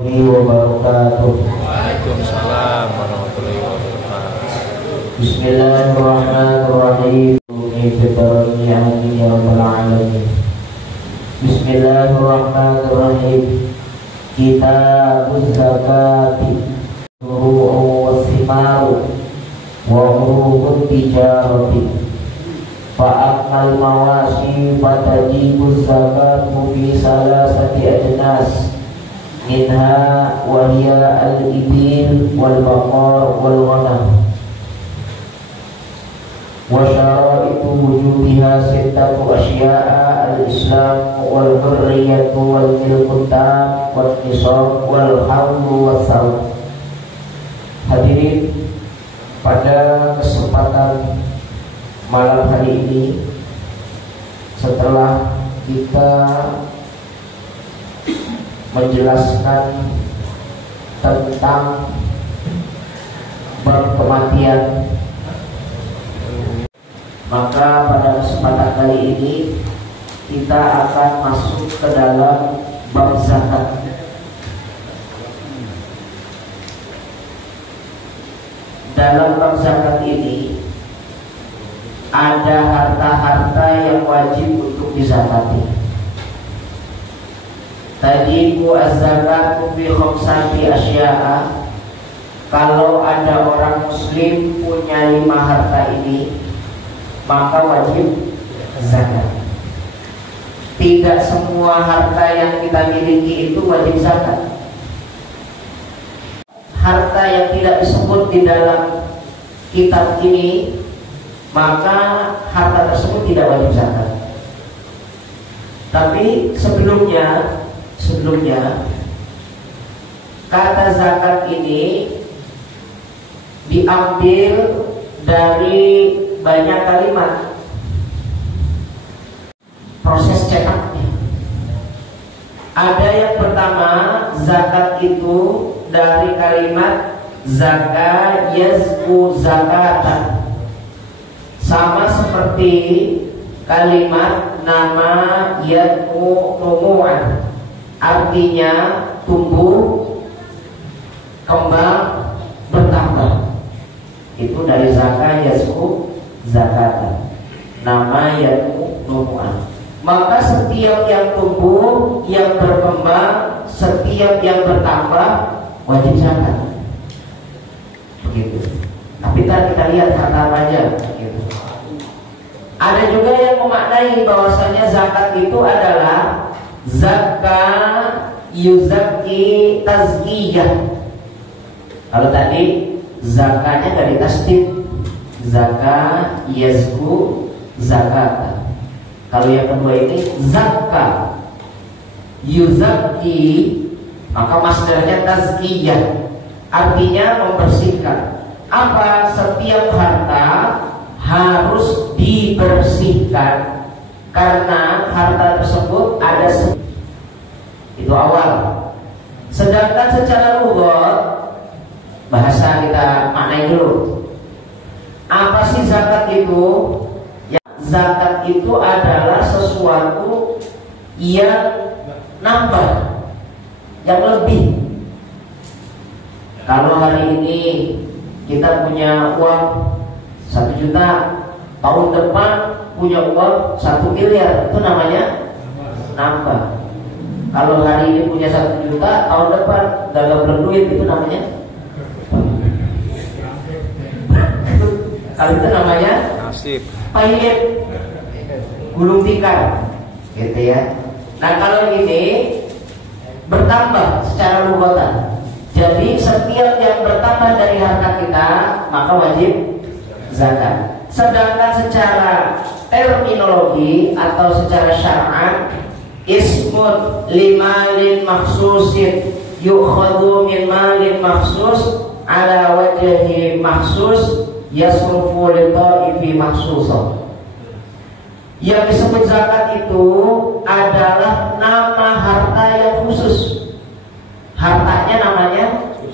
wabarakatuh. Waalaikumsalam warahmatullahi wabarakatuh. Bismillahirrahmanirrahim. Bismillahirrahmanirrahim. Kitabuz zakati ru'u wasimaru wa urubut tijarati fa'akmal mawasi fatajibuz zakatu fi salasati ajnas minha wahya al-ibil wal baqar wal ghanam wa syara'itu wujubiha sittatu asya'a al-islam wal hurriyatu wal milku tam wal nisab wal hawlu was saum. Hadirin, pada kesempatan malam hari ini, setelah kita menjelaskan tentang bab kematian, maka pada kesempatan kali ini kita akan masuk ke dalam bab zakat. Dalam bab zakat ini ada harta-harta yang wajib untuk dizakati. Tajibu az-zakatu fi khamsati asya'a. Kalau ada orang muslim punya 5 harta ini, maka wajib zakat. Tidak semua harta yang kita miliki itu wajib zakat. Harta yang tidak disebut di dalam kitab ini, maka harta tersebut tidak wajib zakat. Tapi sebelumnya kata zakat ini diambil dari banyak kalimat. Proses cetaknya ada yang pertama, zakat itu dari kalimat zakat yazku zakatan, sama seperti kalimat nama yadku numu'an, artinya tumbuh, kembang, bertambah. Itu dari zakat yazku zakatan, nama yadku numu'an. Maka setiap yang tumbuh, yang berkembang, setiap yang bertambah wajib zakat. Begitu. Tapi kita lihat harta apa aja. Begitu. Ada juga yang memaknai bahwasanya zakat itu adalah zakat yuzaki tazkiyah. Kalau tadi zakatnya dari tasdid, zakat yazku zakatan. Kalau yang kedua ini zakat yuzaki, maka masdarnya tazkiyah, artinya membersihkan. Apa? Setiap harta harus dibersihkan karena harta tersebut ada itu awal. Sedangkan secara lughat, bahasa kita maknai dulu. Apa sih zakat itu? Zakat itu adalah sesuatu yang nambah, yang lebih. Kalau hari ini kita punya uang 1 juta, tahun depan punya uang 1 miliar, itu namanya nambah. Kalau hari ini punya 1 juta, tahun depan gagal berduit, itu namanya kalau itu namanya Nasib. pahit, gulung tikar, gitu ya. Nah kalau ini bertambah secara lughatan. Jadi setiap yang bertambah dari harta kita maka wajib zakat. Sedangkan secara terminologi atau secara syar'an, ismun limalin maksusin yukhadu min malin maksus ala wajhi maksus yasrufu li ta'ifi maksusah. Yang disebut zakat itu adalah nama harta yang khusus. Hartanya namanya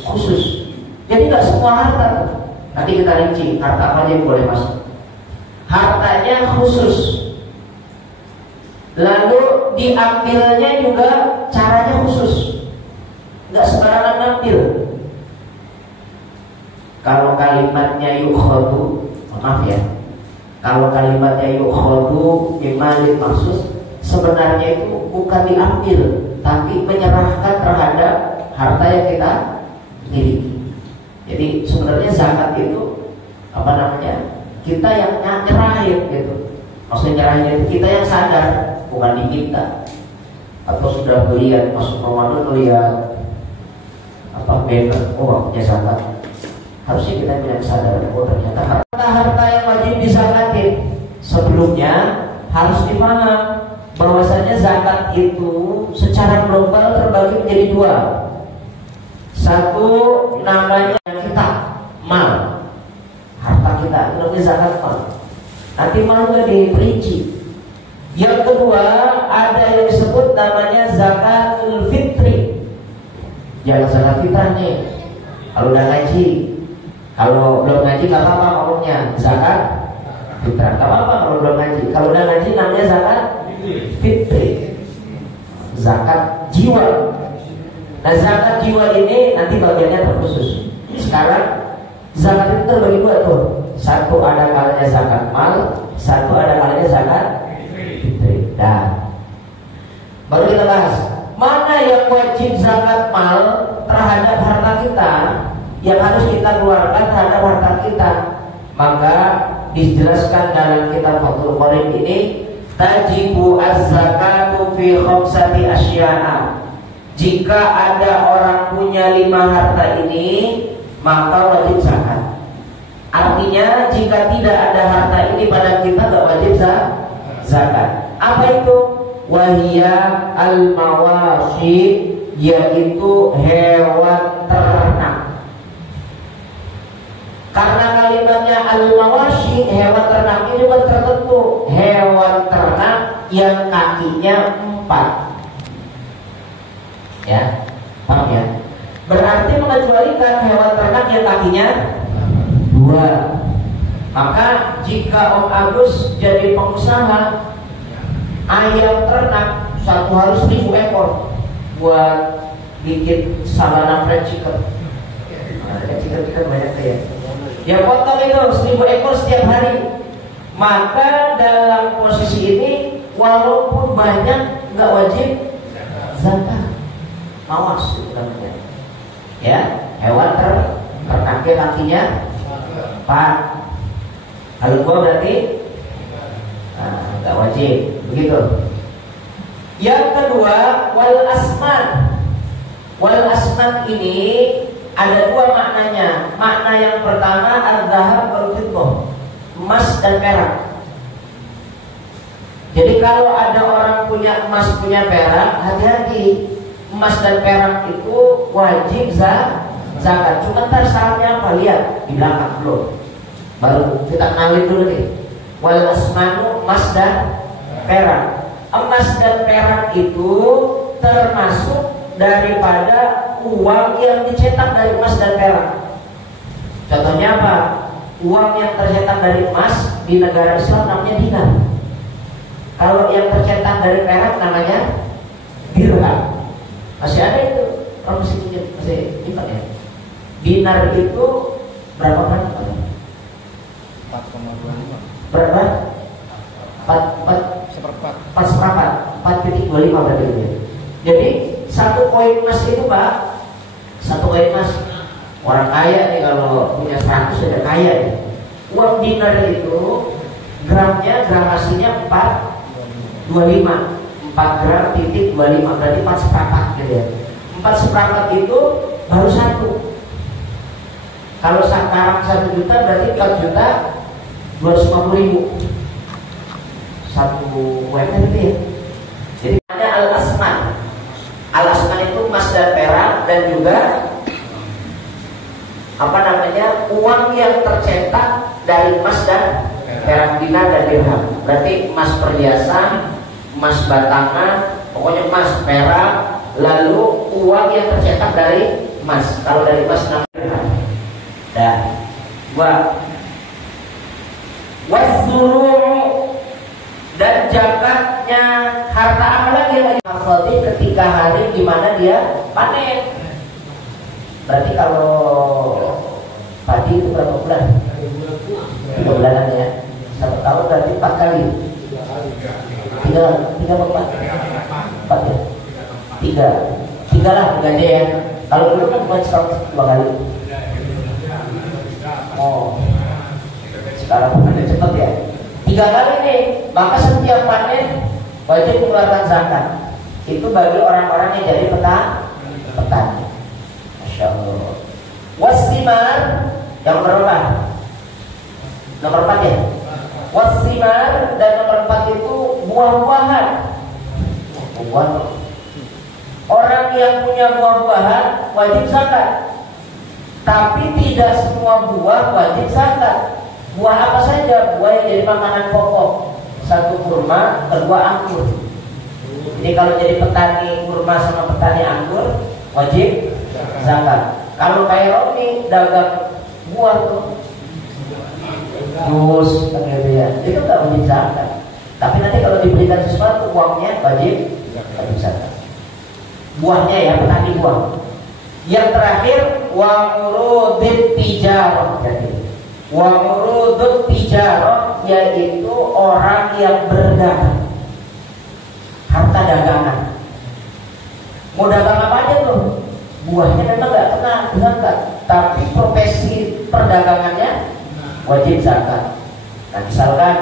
khusus. Jadi nggak semua harta. Nanti kita rinci harta apa aja yang boleh masuk. Hartanya khusus. Lalu diambilnya juga caranya khusus. nggak sembarangan ngambil. Kalau kalimatnya yukhadu, maaf ya, kalau kalimatnya yukhadu bimalin maksud, sebenarnya itu bukan diambil, tapi menyerahkan terhadap harta yang kita miliki. Jadi sebenarnya zakat itu apa namanya? Kita yang nyerahin gitu. Maksudnya nyerahin itu kita yang sadar, bukan diminta. Atau sudah melihat masuk Ramadan melihat apa banner, oh waktunya zakat. Harusnya kita punya kesadaran, oh ternyata harta yang wajib disakatin sebelumnya harus dipaham bahwasanya zakat itu secara global terbagi menjadi dua. Satu namanya kita, mal, harta kita itu namanya zakat mal. Nanti malnya diperinci. Yang kedua ada yang disebut namanya zakatul fitri. Jangan zakat fitrah nih. Kalau udah ngaji, kalau belum ngaji nggak apa-apa ngomongnya zakat fitrah. Nggak apa-apa kalau belum ngaji. Kalau udah ngaji namanya zakat fitri, zakat jiwa. Nah zakat jiwa ini nanti bagiannya terkhusus. Sekarang zakat itu terbagi dua tuh. Satu ada kalanya zakat mal, satu ada kalanya zakat fitri. Nah, baru kita bahas mana yang wajib zakat mal terhadap harta kita, yang harus kita keluarkan terhadap harta kita. Maka dijelaskan dalam kitab Fathul Qorib ini, tajibu az-zakatu fi khamsati asya'a. Jika ada orang punya 5 harta ini, maka wajib zakat. Artinya jika tidak ada harta ini pada kita, tidak wajib zakat. Apa itu? Wahia al-mawashi, yaitu hewan ternak. Karena kalimatnya al-mawashi, hewan ternak ini juga tertentu. Hewan ternak yang kakinya 4. Ya, paham ya? Berarti mengecualikan hewan ternak yang kakinya 2. Maka jika Om Agus jadi pengusaha ayam ternak satu harus 1000 ekor buat bikin sabana fried chicken. Chicken banyak tuh ya. Ya potong itu 1000 ekor setiap hari. Maka dalam posisi ini walaupun banyak nggak wajib zakat. Mawas itu namanya. Ya, hewan ternak kakinya 4. Kalau gua berarti nggak wajib, begitu. Yang kedua, wal asman. Wal asman ini ada 2 maknanya. Makna yang pertama al-dhahab wal fiddah, emas dan perak. Jadi kalau ada orang punya emas punya perak, hati-hati. Emas dan perak itu wajib zakat. Cuma ntar syaratnya apa? Lihat di belakang belum. Baru kita kenalin dulu nih. Wal asmanu, emas dan perak. Emas dan perak itu termasuk daripada uang yang dicetak dari emas dan perak. Contohnya apa? Uang yang tercetak dari emas di negara Islam namanya dinar. Kalau yang tercetak dari perak namanya dirham. Masih ada itu, kalau masih punya, masih ingat ya. Dinar itu berapa kan? 4,25. Berapa? 4,25 berarti itu. Jadi satu koin emas itu Pak, satu koin emas orang kaya nih kalau punya 100 sudah kaya ya. Uang dinar itu gramnya, gram aslinya 4,25. 4 gram titik 25 berarti 4 seperempat gitu ya. 4 seperempat itu baru 1. Kalau sekarang 1 juta berarti 4.250.000 satu UMR itu ya. Jadi ada al-asman. Al-asman itu emas dan perak dan juga apa namanya uang yang tercetak dari emas dan perak, dinar dan dirham. Berarti emas perhiasan, emas batangan, pokoknya emas, perak, lalu uang yang tercetak dari emas. Kalau dari emas namanya dah. Wazuru dan zakatnya harta apa lagi yang ketika hari di mana dia panen. Berarti kalau padi itu berapa bulan? 3 bulanan ya. 1 tahun berarti 4 kali. 3 apa 4 ya? 3 lah ganti ya. Kalau dulu kan cuma setahun 2 kali. Oh, sekarang udah cepet ya. 3 kali nih. Maka setiap panen wajib mengeluarkan zakat. Itu bagi orang-orang yang jadi petani. Masya Allah. Wasimar yang berapa? Nomor 4 ya. Wasimar dan nomor 4 itu buah-buahan. Orang yang punya buah-buahan wajib zakat. Tapi tidak semua buah wajib zakat. Buah apa saja? Buah yang jadi makanan pokok. 1 kurma, 2 anggur. Jadi kalau jadi petani kurma sama petani anggur wajib zakat. Kalau kayak Romi dagang buah tuh, jus, gitu ya, itu nggak wajib zakat. Tapi nanti kalau diberikan sesuatu uangnya wajib zakat. Buahnya ya, petani buah. Yang terakhir wa murudit tijarah. Wa murudut tijarah yaitu orang yang berdagang, harta dagangan. Mau dagang apa aja tuh? Buahnya memang nggak kena zakat, tapi profesi perdagangannya wajib zakat. Nah, misalkan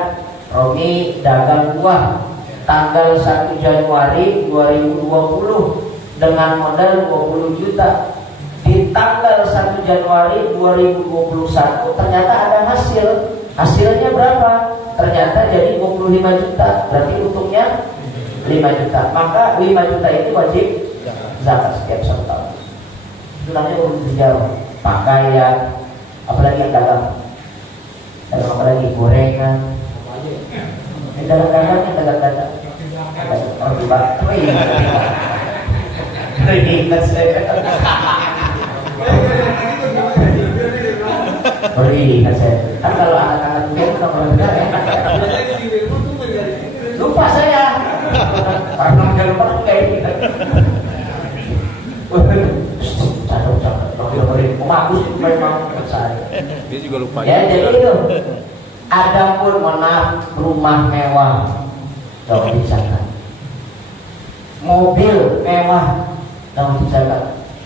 Romi dagang buah tanggal 1 Januari 2020 dengan modal 20 juta. Di tanggal 1 Januari 2021 ternyata ada hasil. Hasilnya berapa? Ternyata jadi 25 juta. Berarti untungnya 5 juta. Maka 5 juta itu wajib zakat setiap 1 tahun. Itu namanya urut tijarah. Pakaian, apalagi yang dagang. Dagang apa lagi? Gorengan. Yang dagang-dagang, yang dagang-dagang. Orang tiba, ingat saya. Ingat saya. Kan kalau anak-anak dia bukan orang benar ya. Lupa saya. Karena udah lupa kan kayak ini. Bagus memang saya. Dia juga lupa. Ya jadi itu. Adapun rumah mewah, jangan dizakat. Mobil mewah, jangan dizakat.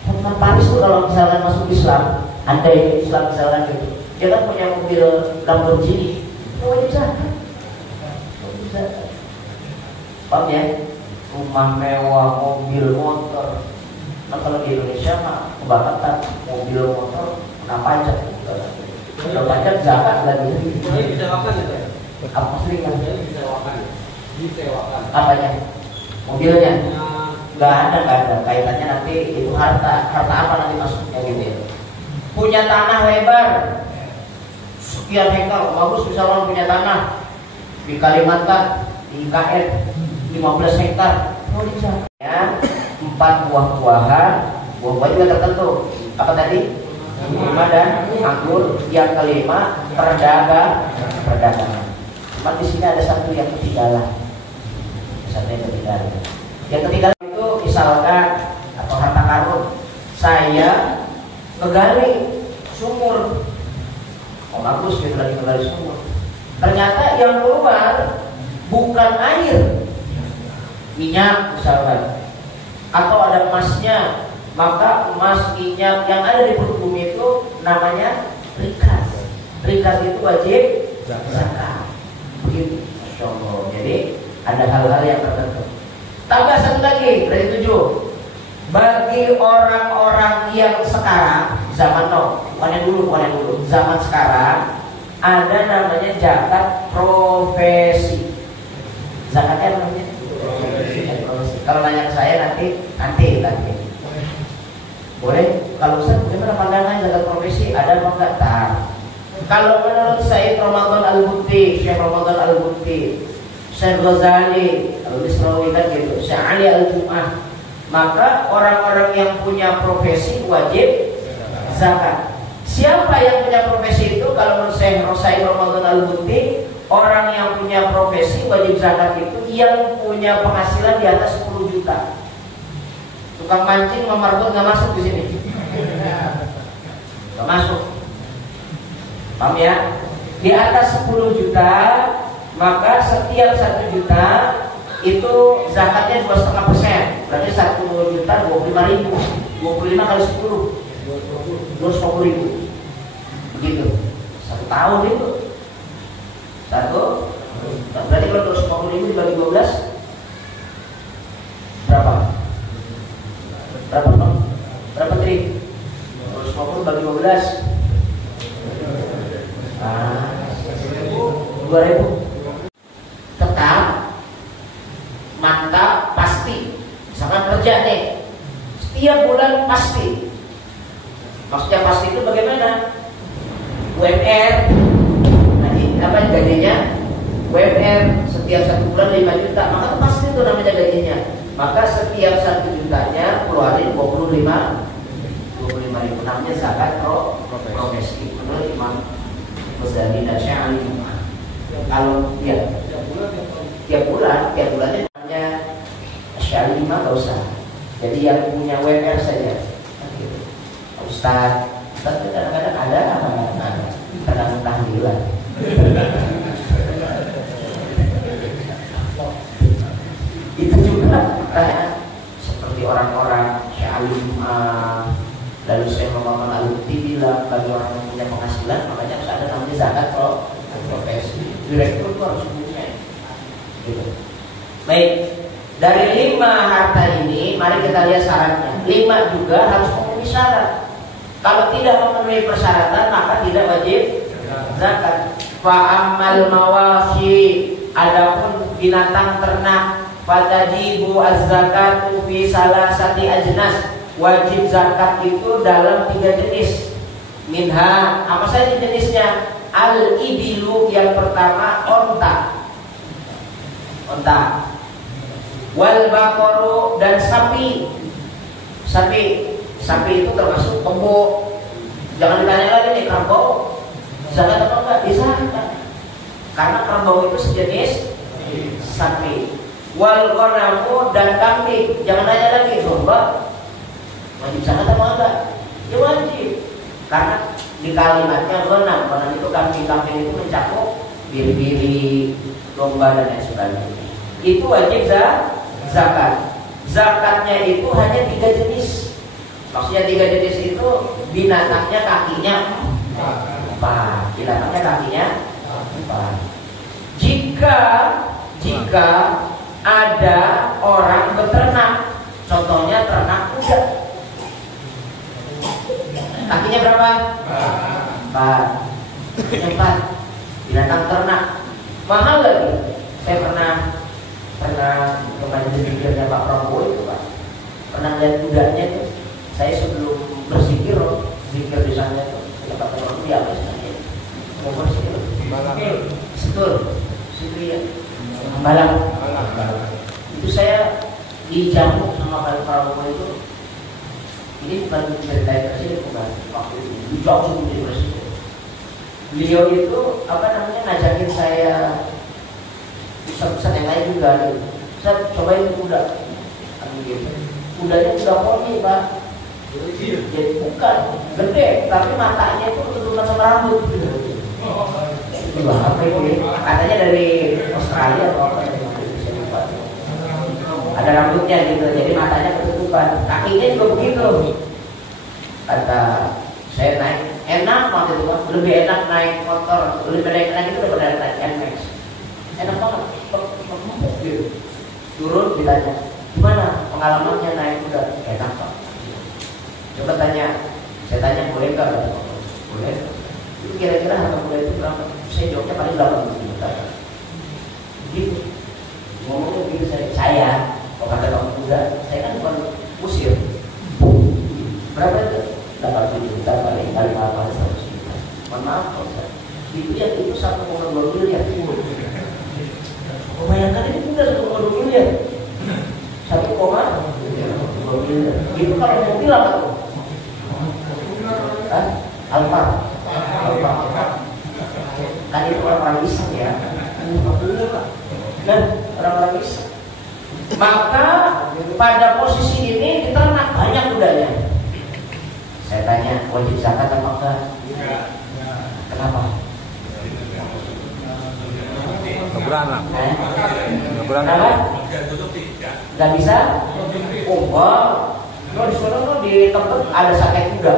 Teman Paris tuh kalau misalkan masuk Islam, Anda ini Islam misalkan gitu, dia kan punya mobil Lamborghini, wajib zakat. Paham ya? Rumah mewah, mobil, motor. Nah kalau di Indonesia mah kebangetan mobil, motor kena pajak. Kalau pajak zakat lagi. Disewakan ya? Apa sering kan? Disewakan. Apanya? Mobilnya? Nggak ada kaitannya nanti itu harta apa nanti masuknya gitu ya. Punya tanah lebar sekian hektar, bagus misalnya punya tanah di Kalimantan, di IKN 15 hektar, mau dizakat ya. 4 buah-buahan, buah-buah juga tertentu. Apa tadi? Kurma dan anggur. Yang kelima perdagangan. Cuma di sini ada satu yang ketinggalan. Yang ketinggalan itu misalkan atau harta karun. Saya ngegali sumur. Oh bagus gitu lagi ngegali sumur. Ternyata yang keluar bukan air, minyak misalkan. Atau ada emasnya, maka emas, minyak yang ada di perut bumi itu namanya rikas. Rikas itu wajib zakat. Begitu, Masya Allah. Jadi ada hal-hal yang tertentu. Tambah satu lagi dari 7. Bagi orang-orang yang sekarang zaman bukan yang dulu, zaman sekarang ada namanya zakat profesi. Zakatnya namanya profesi. Kalau nanya ke saya nanti. Boleh? Kalau Ustaz bagaimana pandangan zakat profesi? Ada apa enggak? Kalau menurut Syekh Ramadan Al-Buti, Syekh Ghazali, Al-Misrawi kan gitu, Syekh Ali Al-Jum'ah, maka orang-orang yang punya profesi wajib zakat. Siapa yang punya profesi itu? Kalau menurut Syekh Ramadan Al-Buti, orang yang punya profesi wajib zakat itu yang punya penghasilan di atas 10 juta. Tukang mancing sama marbot nggak masuk di sini. Paham ya? Di atas 10 juta, maka setiap 1 juta itu zakatnya 2,5%. Berarti 1 juta 25.000. 25 kali 10 250.000. Begitu. 1 tahun itu. Berarti kalau 250.000 dibagi 12 berapa? Berapa Bang? Berapa tri? 250 bagi 12 2.000. Tetap mantap pasti. Misalkan kerja nih, setiap bulan pasti. Maksudnya pasti itu bagaimana? UMR, gajinya UMR setiap 1 bulan 5 juta, maka itu pasti itu namanya gajinya. Maka setiap 1 jutanya keluarin 25.000, namanya zakat progresif menurut Imam Ghazali dan Syekh. Kalau tiap bulannya namanya Syekh mah gak usah. Jadi yang punya UMR saja. Ustaz itu kadang-kadang ada kadang tahlilan. Itu juga seperti orang-orang Syekh Alimah, lalu Syekh Muhammad Al-Lutfi bilang bagi orang yang punya penghasilan makanya harus ada namanya zakat profesi. Direktur itu harus punya. Gitu. Baik, dari 5 harta ini mari kita lihat syaratnya. 5 juga harus memenuhi syarat. Kalau tidak memenuhi persyaratan maka tidak wajib zakat. Fa'amal mawashi, adapun binatang ternak, fatajibu az-zakatu fi salasati ajnas, wajib zakat itu dalam 3 jenis. Minha, apa saja jenisnya? Al-ibilu, yang pertama onta. Wal baqaru, dan sapi. Sapi itu termasuk kebo. Jangan ditanya lagi nih, kerbau zakat atau enggak? Dizakat. Karena kerbau itu sejenis sapi. Wal ghanamu, dan kambing. Jangan tanya lagi, domba wajib zakat atau enggak? Ya wajib. Karena di kalimatnya ghanam itu kambing itu mencakup biri-biri, domba dan lain sebagainya. Itu wajib zakat. Zakatnya itu hanya 3 jenis. Maksudnya 3 jenis itu binatangnya kakinya 4. Binatangnya kakinya 4. Jika ada orang beternak, contohnya ternak kuda, kakinya berapa? 4. Binatang ternak mahal lagi. Saya pernah kemarin di videonya Pak Prabowo itu Pak, pernah lihat kudanya itu. Saya sebelum berzikir di sana itu Pak Prabowo di atas saja mau berzikir setul situ ya Balang. Itu saya dijamu sama Pak Prabowo itu. Ini bukan cerita presiden, bukan waktu itu dijamu menjadi presiden. Beliau itu ngajakin saya pusat-pusat yang lain juga gitu. Saya cobain kuda. Kudanya kuda poni Pak. Jadi bukan gede, tapi matanya itu tutupan sama rambut. Itu apa ini? Katanya dari Australia atau apa? Ada rambutnya gitu, jadi matanya ketutupan. Kakinya juga begitu. Kata saya naik enak banget itu Pak. Lebih enak naik motor, lebih enak itu daripada naik NMAX. Enak banget. Gitu. Turun ditanya, gimana pengalamannya naik kuda? Enak Pak. Coba saya tanya boleh nggak? Boleh. Itu kira-kira harga kuda itu berapa? Saya jawabnya paling 80 juta. Gitu. Ngomongnya begitu saya. Kalau kata kamu kuda, saya kan bukan musir. Berapa itu? 80 juta paling kali 100 juta. Mohon maaf Pak. Dilihat itu 1,2 miliar. Bayangkan ini kuda 1,2 miliar. 1,2 miliar. Itu kalau mobil apa tuh? Alfa. Kan itu orang-orang iseng ya. Dan orang-orang iseng. Maka pada posisi ini diternak banyak kudanya. Saya tanya, wajib zakat apa enggak? Kenapa? Nggak beranak. Nggak beranak. Kenapa? Nggak bisa? Oh, enggak. Kalau di sana tuh di tempat ada sate kuda.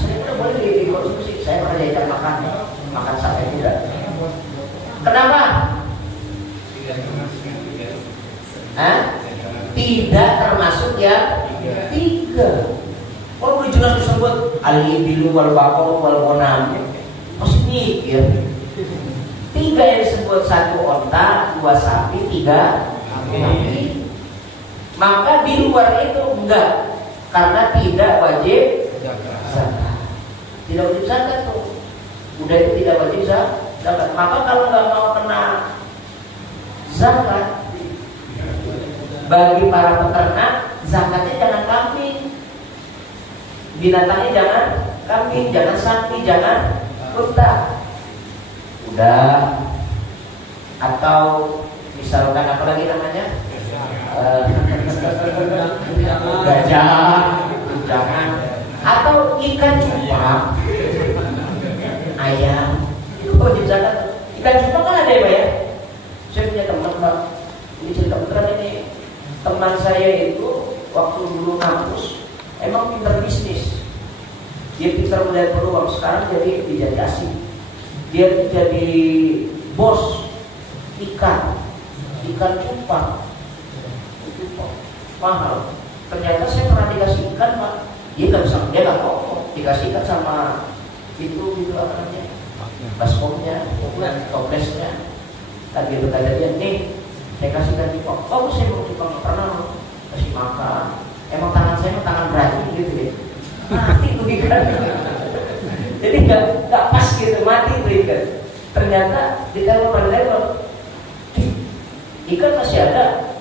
Sate kuda boleh dikonsumsi. Saya pernah diajak makan sate kuda. Kenapa? Tidak termasuk ya tiga. Kalau udah jelas disebut al-ibilu wal baqar wal ghanam, masih mikir. Tiga yang disebut, satu onta, dua sapi, tiga kambing. Maka di luar itu enggak, karena tidak wajib zakat. Tidak wajib zakat tuh. Udah itu tidak wajib zakat. Maka kalau nggak mau kena zakat, bagi para peternak, zakatnya jangan kambing, binatangnya jangan kambing, jangan sapi, jangan unta. Udah. Atau misalkan apa lagi namanya? Gajah, jangan. Atau ikan cupang, ayam, itu wajib zakat. Ikan cupang kan ada ya Pak ya? Saya punya teman Pak, ini cerita beneran ini. Teman saya itu waktu dulu ngampus emang pintar bisnis. Dia pintar melihat peluang. Sekarang jadi asing. Dia jadi bos ikan cupang. Mahal. Ternyata saya pernah dikasih ikan Pak. Dia nggak mau dikasih ikan sama itu apa namanya? Baskomnya, toplesnya. Tadi berkata dia, nih saya kasihkan cupang. Oh, saya mau cupang, pernah kasih makan. Emang tangan saya tangan beracun gitu ya. Mati tuh ikan. Jadi nggak pas gitu, mati tuh ikan. Ternyata di telepon ikan masih ada.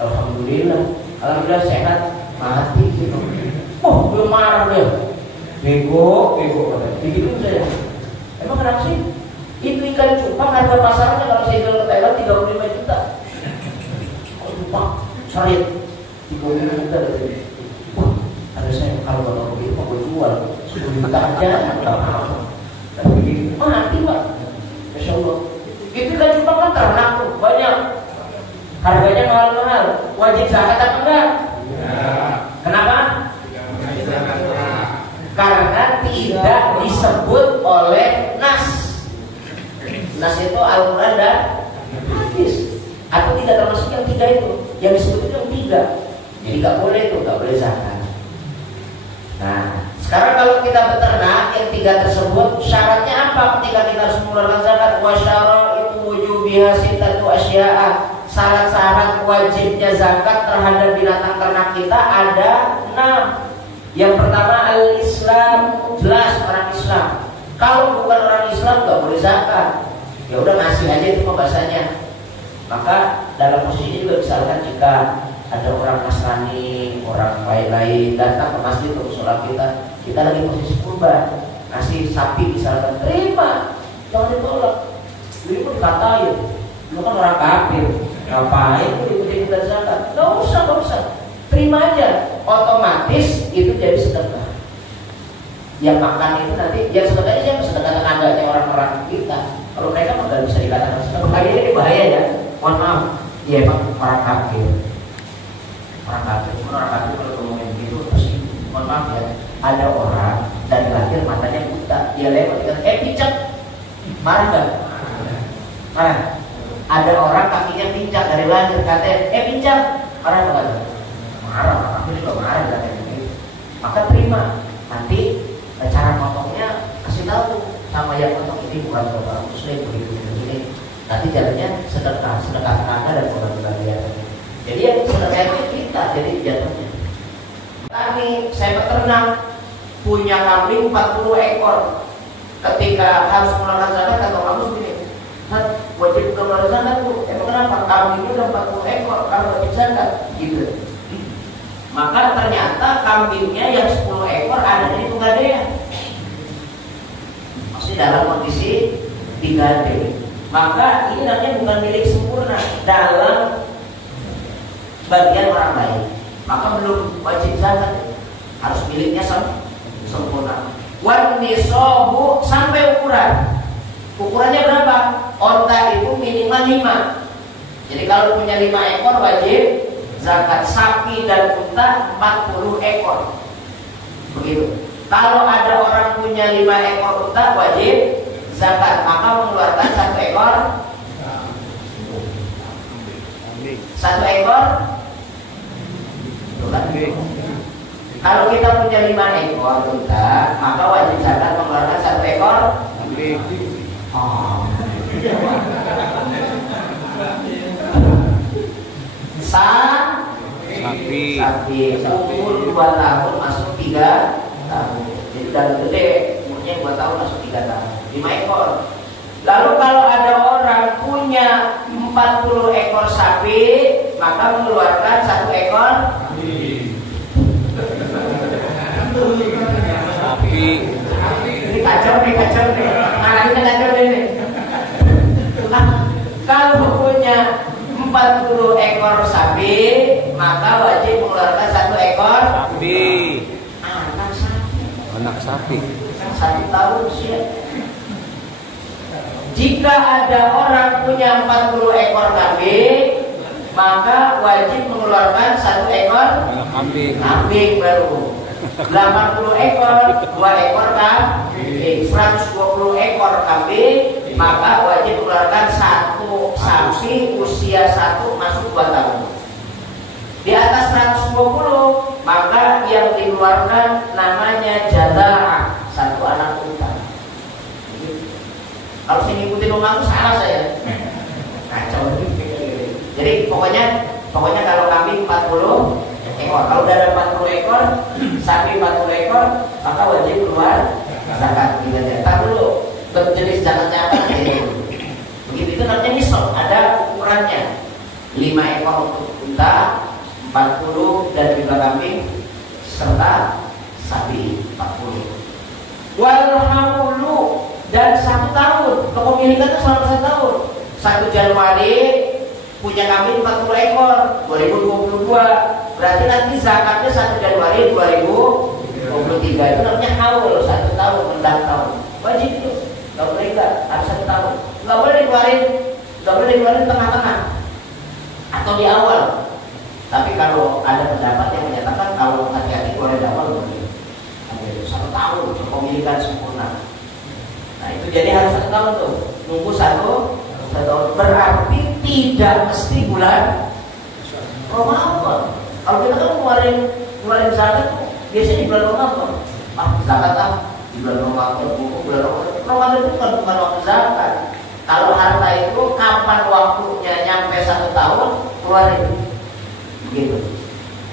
Alhamdulillah sehat, mati gitu. Belum marah dia. Bego. Begitu saya. Emang kenapa sih? Itu ikan cupang harga pasarnya kalau saya jual ke Thailand 35 juta. Cupang sarit 35 juta. Ada saya kalau bapak begitu mau jual 10 juta aja. Dan begitu mati Pak. Masya Allah. Itu ikan cupang kan ternak tuh banyak. Harganya mahal-mahal. Wajib zakat apa enggak? Ya. Kenapa? Karena tidak disebut oleh nas. Nas itu Al-Quran dan hadis. Atau tidak termasuk yang tiga itu. Yang disebut itu yang tiga. Jadi nggak boleh itu, nggak boleh zakat. Nah, sekarang kalau kita beternak yang tiga tersebut, syaratnya apa ketika kita harus mengeluarkan zakat? Wasyara itu wujubiha sittatu asya'a. Syarat-syarat wajibnya zakat terhadap binatang ternak kita ada 6. Yang pertama al-Islam, jelas orang Islam. Kalau bukan orang Islam nggak boleh zakat. Ya udah ngasih aja itu bahasanya. Maka dalam posisi ini juga misalkan jika ada orang Nasrani, orang lain datang ke masjid untuk sholat kita lagi posisi kurban, ngasih sapi misalkan, terima, jangan ditolak. Ini pun dikatain, lu kan orang kafir, ngapain lu ikut-ikutan zakat? Nggak usah, terima aja. Otomatis itu jadi sedekah. Yang makan itu nanti, yang sedekahnya siapa? Sedekah tenaganya orang-orang kita. Kalau mereka nggak bisa dikatakan sedekah. Kali ini bahaya ya. Mohon maaf, dia emang orang kafir. Orang kafir kalau ngomongin begitu pasti. Mohon maaf ya. Ada orang dari lahir matanya buta, dia lewat pincak, marah nggak? Marah. Ada orang kakinya pincak dari lahir, katanya pincak, marah nggak? Marah, aku juga marah katanya. Maka terima. Nanti cara potongnya kasih tahu sama yang potong, ini bukan orang muslim begini. Nanti jalannya sedekah tenaga dan pengorbanan. Jadi yang sedekah itu kita, jadi jatuhnya. Tadi saya peternak punya kambing 40 ekor. Ketika harus mengeluarkan zakat atau kamu begini, wajib mengeluarkan zakat tuh. Emang kenapa? Kambingnya udah 40 ekor, kalau wajib zakat gitu. Maka ternyata kambingnya yang 10 ekor ada di Pegadaian. Masih dalam kondisi digade. Maka ini namanya bukan milik sempurna dalam bagian orang lain. Maka belum wajib zakat, harus miliknya sempurna. Wan nisabu sampai ukuran. Ukurannya berapa? Onta itu minimal 5. Jadi kalau punya 5 ekor wajib zakat. Sapi dan unta 40 ekor. Begitu. Kalau ada orang punya 5 ekor unta wajib zakat, maka mengeluarkan 1 ekor. 1 ekor. Kalau kita punya 5 ekor unta, maka wajib zakat mengeluarkan 1 ekor. Oh. Sapi umur 2 tahun masuk 3 tahun. Jadi udah gede, umurnya 2 tahun masuk 3 tahun. 5 ekor. Lalu kalau ada orang punya 40 ekor sapi, maka mengeluarkan 1 ekor Sapi. Ini kacau nih. Mana kita kacau nih. Kalau punya 40 ekor sapi, maka wajib mengeluarkan 1 ekor Sapi. anak sapi. 1 tahun usia. Jika ada orang punya 40 ekor kambing, maka wajib mengeluarkan 1 ekor kambing baru. 80 ekor, 2 ekor kambing, 120 ekor kambing, maka wajib mengeluarkan 1 sapi usia 1 masuk 2 tahun. Di atas 120, maka yang dikeluarkan namanya jazaa, 1 anak unta. Kalau saya ngikutin rumahku salah saya. Kacau. Jadi pokoknya kalau kambing 40 ekor, kalau udah ada 40 ekor, sapi 40 ekor, maka wajib keluar zakat. Kita dulu jenis zakatnya apa? Begitu itu namanya nisab, ada ukurannya. 5 ekor untuk unta, 40 dan juga kambing, serta sapi 40. Wal haulu dan 1 tahun, kepemilikannya selama 1 tahun. 1 Januari punya kambing 40 ekor, 2022. Berarti nanti zakatnya 1 Januari 2023. Itu namanya haul, 1 tahun, mendak tahun. Wajib itu. Gak boleh enggak, harus 1 tahun. Gak boleh dikeluarin tengah-tengah atau di awal. Tapi kalau ada pendapat yang menyatakan kalau hati-hati keluarin di awal boleh. 1 tahun kepemilikan sempurna. Nah itu jadi harus 1 tahun tuh. Nunggu 1 tahun. Berarti tidak mesti bulan Ramadan. Kalau kita kan keluarin zakat tuh biasanya di bulan Ramadan. Zakat di bulan Ramadan. Ramadan itu bukan waktu zakat. Kalau harta itu kapan waktunya nyampe 1 tahun keluarin. Begitu.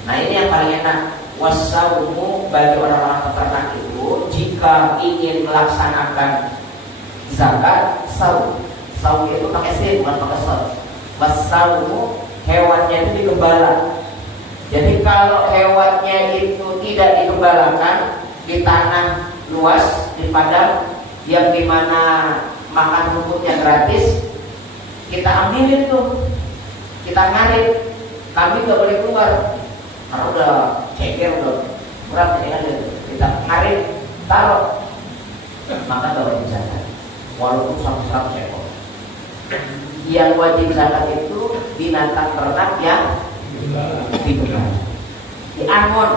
Nah ini yang paling enak. Wasaumu bagi orang-orang peternak itu jika ingin melaksanakan zakat saum. Saum itu pakai sin bukan pakai sod. Wasaumu hewannya itu digembala. Jadi kalau hewannya itu tidak digembalakan di tanah luas di padang yang dimana makan rumputnya gratis, kita ambilin tuh, kita ngarit. Kami nggak boleh keluar karena udah ceker, udah berat ini kan, kita ngarit taruh, maka nggak wajib zakat walaupun 100 ekor. Yang wajib zakat itu binatang ternak yang digembala. Diangon,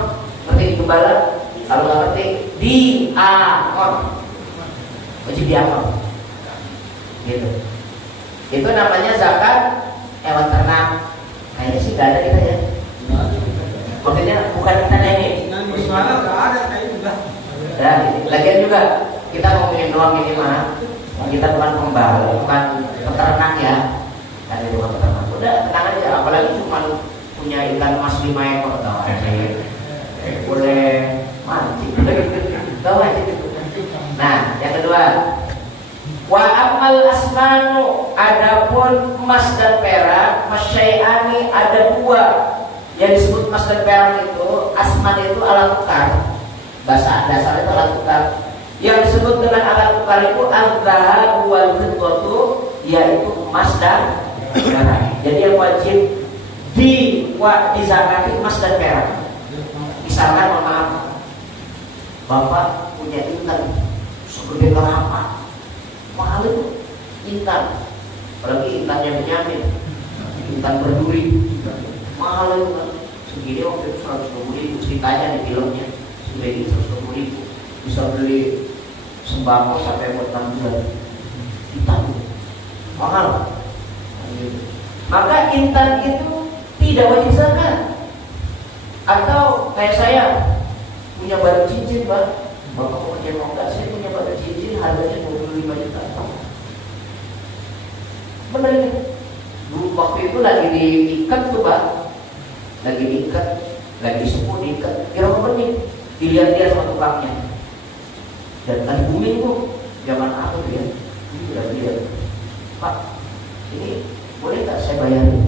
ngerti digembala? Kalau nggak ngerti, diangon, wajib diangon. Gitu. Itu namanya zakat hewan ternak. Kayaknya sih nggak ada kita ya. Maksudnya bukan kita ini. Gimana nggak ada kayak juga. Ya, lagian juga kita ngomongin doang ini mah. Kita bukan pembala, bukan peternak ya. Kan itu bukan peternak. Udah tenang aja. Apalagi cuma punya ikan emas 5 ekor, tahu aja. Boleh mancing. Tahu aja gitu. Nah, yang kedua. Wa amal asmanu, adapun emas dan perak, masyai'ani ada 2 yang disebut emas dan perak itu. Asman itu alat tukar, bahasa dasar itu alat tukar. Yang disebut dengan alat tukar itu al-dhahab wal fiddatu, yaitu emas dan perak. Jadi yang wajib dizakati emas dan perak. Misalkan mohon maaf, Bapak punya intan segede kelapa, mahal itu intan, apalagi intannya Benyamin, intan berduri, mahal itu kan. Segini waktu itu 120.000 ceritanya di filmnya, segini 120.000 bisa beli sembako sampai buat 6 bulan. Intan mahal. Maka intan itu tidak wajib zakat. Atau kayak saya punya batu cincin, Pak. Bapak mau kerja mau enggak? Saya punya batu cincin harganya 25 juta. Benar ini. Dulu waktu itu lagi diikat tuh, Pak. Lagi diikat, lagi sepuh diikat. Kira-kira nih dilihat-lihat sama tukangnya. Dan tadi booming tuh zaman apa tuh ya? Ini udah lihat. Pak, ini boleh nggak saya bayarin?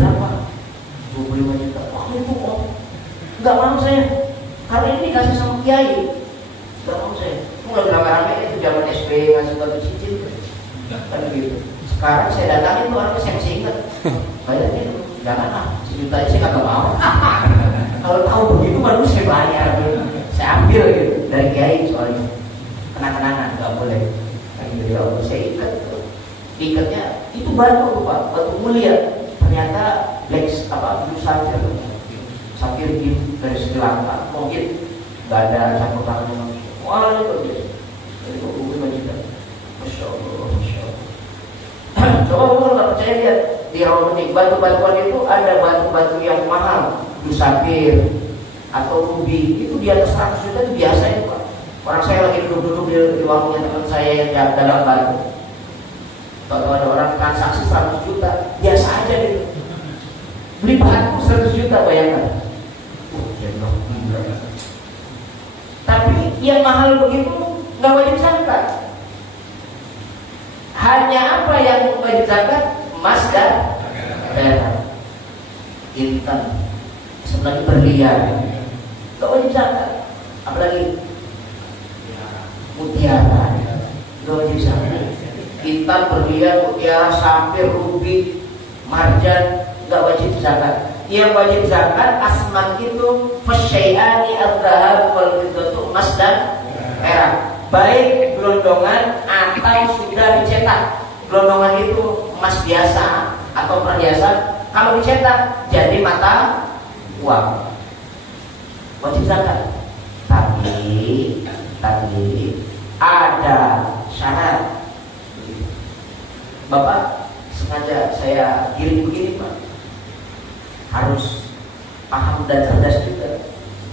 Berapa? 25 juta. Wah itu kok nggak mau saya. Karena ini dikasih sama kiai. Nggak mau saya. Itu nggak rame-rame itu zaman SB ngasih batu cincin. Kan gitu. Sekarang saya datangin tuh orangnya, saya masih ingat. Bayarnya jangan lah, sejuta saya kagak mau. Kalau tahu begitu baru saya bayar. Saya ambil gitu dari kiai soalnya. Kenang-kenangan nggak boleh. Jadi kalau saya ikat tuh. Ikatnya itu batu Pak, batu mulia. Ternyata blue sapphire, sapphire gitu dari Sri Lanka. Mungkin nggak ada campur tangan dengan wah itu biasa. Jadi kok gue juga, masya Allah, masya Allah. Coba kalau nggak percaya lihat di Rawamangun, batu-batuan itu ada batu-batu yang mahal, blue sapphire atau ruby itu di atas 100 juta itu biasa itu Pak. Orang saya lagi duduk-duduk di warungnya teman saya yang dalam batu. Kalau ada orang transaksi 100 juta, biasa aja gitu. Beli batu 100 juta bayangkan. Tapi yang mahal begitu nggak wajib zakat. Hanya apa yang wajib zakat? Emas dan perak, intan, sebenarnya berlian, nggak wajib zakat. Apalagi mutiara, nggak wajib zakat. Intan, berlian, mutiara, sapphire, ruby, marjan, nggak wajib zakat. Yang wajib zakat asman itu fasyai'ani al-dhahab wal fiddatu, emas dan perak, baik gelondongan atau sudah dicetak. Gelondongan itu emas biasa atau perhiasan, kalau dicetak jadi mata uang, wajib zakat. Tapi ada syarat. Bapak sengaja saya kirim begini Pak, harus paham dan cerdas juga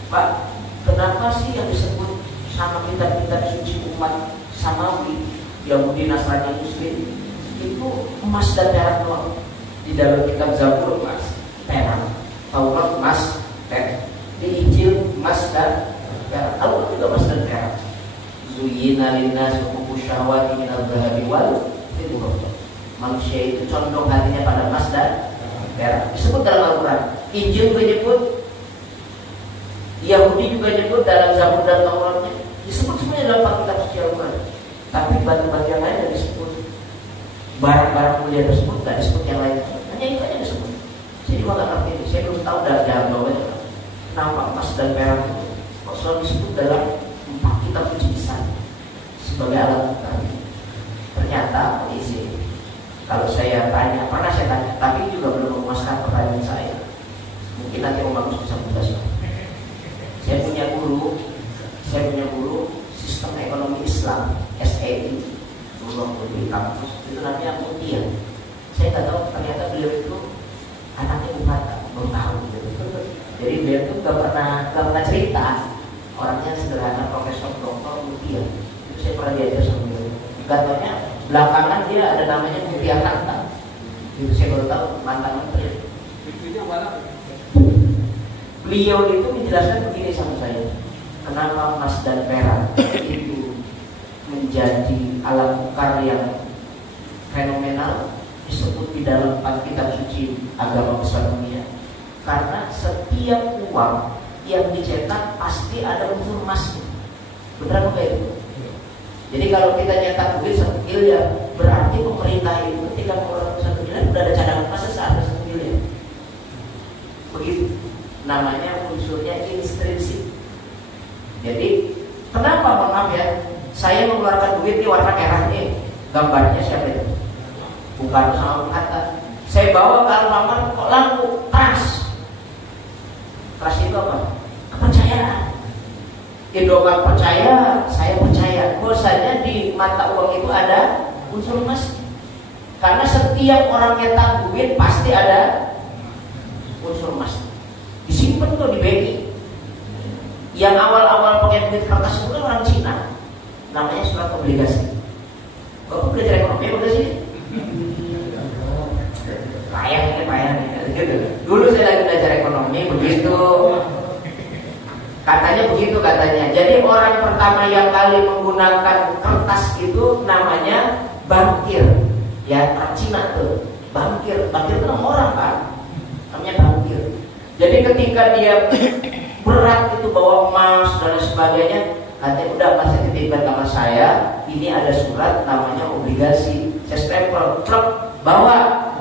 Pak. Kenapa sih yang disebut sama kitab-kitab suci umat Samawi, Yahudi, Nasrani, Muslim itu emas dan perak doang? Di dalam kitab Zabur emas, perak, Taurat emas, perak, di Injil emas dan perak, Al-Quran juga emas dan perak. Zuyyina linnas hubbu syahwati minal dhahabi wal fiddah. Manusia itu condong hatinya pada emas dan perak. Disebut dalam Al-Quran. Injil juga nyebut, Yahudi juga nyebut, dalam Zabur dan Tauratnya disebut semuanya dalam kitab suci Al-Quran. Tapi batu-batu yang lain tidak disebut. Barang-barang mulia tersebut tidak disebut yang lain. Hanya itu aja disebut. Jadi gua nggak ngerti ini. Saya belum tahu dari jawabannya kenapa emas dan perak itu kok selalu disebut dalam 4 kitab suci Islam sebagai alat bukti. Ternyata polisi, kalau saya tanya, pernah saya tanya, tapi juga belum memuaskan pertanyaan saya. Mungkin nanti Om Agus bisa menjelaskan. Saya punya guru sistem ekonomi Islam SEI dulu waktu di kampus itu namanya Mutia. Saya nggak tahu ternyata beliau itu anaknya bupati, belum tahu gitu. Jadi beliau itu nggak pernah cerita, orangnya sederhana, Profesor Dr. Mutia. Itu saya pernah diajar sama beliau. Katanya belakangan dia ada namanya Mutia Hanta. Itu saya baru tahu, mantan menteri. Beliau itu menjelaskan begini sama saya, kenapa emas dan perak itu menjadi alat tukar yang fenomenal disebut di dalam 4 kitab suci agama besar dunia. Karena setiap uang yang dicetak pasti ada unsur emasnya. Benar apa itu? Jadi kalau kita nyetak duit 1 miliar, berarti pemerintah itu ketika mengeluarkan 1 miliar sudah ada cadangan emas ada 1 miliar. Begitu. Namanya unsurnya intrinsik. Jadi Kenapa? Mohon maaf ya, saya mengeluarkan duit di warna merah nih, gambarnya siapa itu? Bukan sama Bung Hatta. Saya bawa ke Alfamart, kok laku, trust. Trust itu apa? Kepercayaan. Indomaret percaya, saya percaya. Bahwasanya di mata uang itu ada unsur emas. Karena setiap orang nyetak duit pasti ada unsur emas. Disimpan tuh di BI. Yang awal-awal pakai duit kertas itu kan orang Cina, namanya surat obligasi. Kok belajar ekonomi udah sih? Payah gitu. Dulu saya lagi belajar ekonomi begitu. Katanya. Jadi orang pertama yang kali menggunakan kertas itu namanya bankir. Ya, orang Cina tuh. Bankir itu nama orang kan? Namanya bankir. Jadi ketika dia berat itu bawa emas dan sebagainya, katanya udah pasti titipkan sama saya. Ini ada surat namanya obligasi. Saya stempel, bawa.